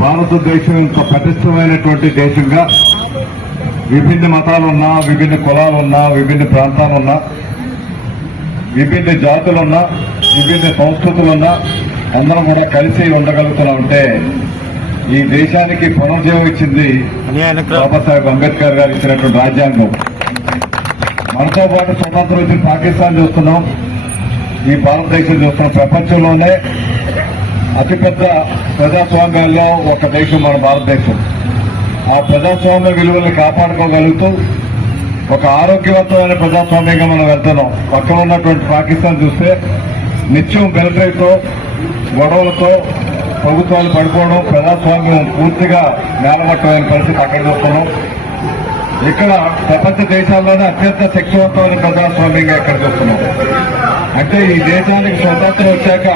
భారతదేశం యొక్క పటిష్టమైనటువంటి దేశంగా విభిన్న మతాలున్నా విభిన్న కులాలున్నా విభిన్న ప్రాంతాలున్నా విభిన్న జాతులున్నా విభిన్న సంస్కృతులున్నా అందరం కూడా కలిసి ఉండగలుగుతున్నామంటే ఈ దేశానికి పునర్జీవం ఇచ్చింది బాబాసాహెబ్ అంబేద్కర్ గారు ఇచ్చినటువంటి రాజ్యాంగం. మనతో పాటు స్వతంత్రం వచ్చిన పాకిస్తాన్ చూస్తున్నాం. ఈ భారతదేశం చూస్తున్నాం ప్రపంచంలోనే అతిపెద్ద ప్రజాస్వామ్యాల్లో ఒక దేశం మన భారతదేశం. ఆ ప్రజాస్వామ్య విలువల్ని కాపాడుకోగలుగుతూ ఒక ఆరోగ్యవంతమైన ప్రజాస్వామ్యంగా మనం వెళ్తున్నాం. పక్కన ఉన్నటువంటి పాకిస్తాన్ చూస్తే నిత్యం మిలిటరీతో గొడవలతో ప్రభుత్వాలు పడిపోవడం ప్రజాస్వామ్యం పూర్తిగా నేలమట్టమైన పరిస్థితి అక్కడ చూస్తున్నాం. ఇక్కడ ప్రపంచ దేశాల్లోనే అత్యంత శక్తివంతమైన ప్రజాస్వామ్యంగా ఇక్కడ చూస్తున్నాం. అంటే ఈ దేశానికి స్వతంత్రం వచ్చాక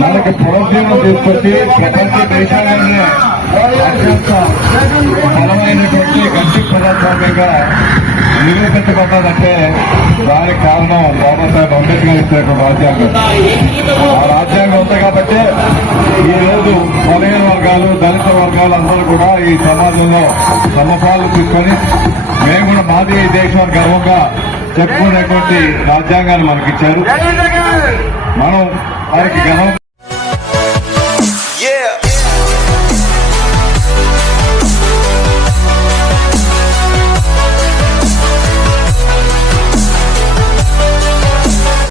మనకి పునర్జీవనం తీసుకొచ్చి ప్రపంచ దేశాలనే అత్యంత బలమైనటువంటి గట్టి ప్రజాస్వామ్యంగా నిరూపించబడ్డదంటే దానికి కారణం బాబాసాహెబ్ అంబేద్కర్ ఇచ్చినటువంటి రాజ్యాంగం. ఆ రాజ్యాంగం ఉంది కాబట్టి ఈ రోజు బలహీన వర్గాలు దళిత వర్గాలు అందరూ కూడా ఈ సమాజంలో సమపాలు తీసుకొని మేము కూడా మాది ఈ దేశం గర్వంగా చెప్పుకునేటువంటి రాజ్యాంగాన్ని మనకిచ్చారు. మనం వారికి గర్వం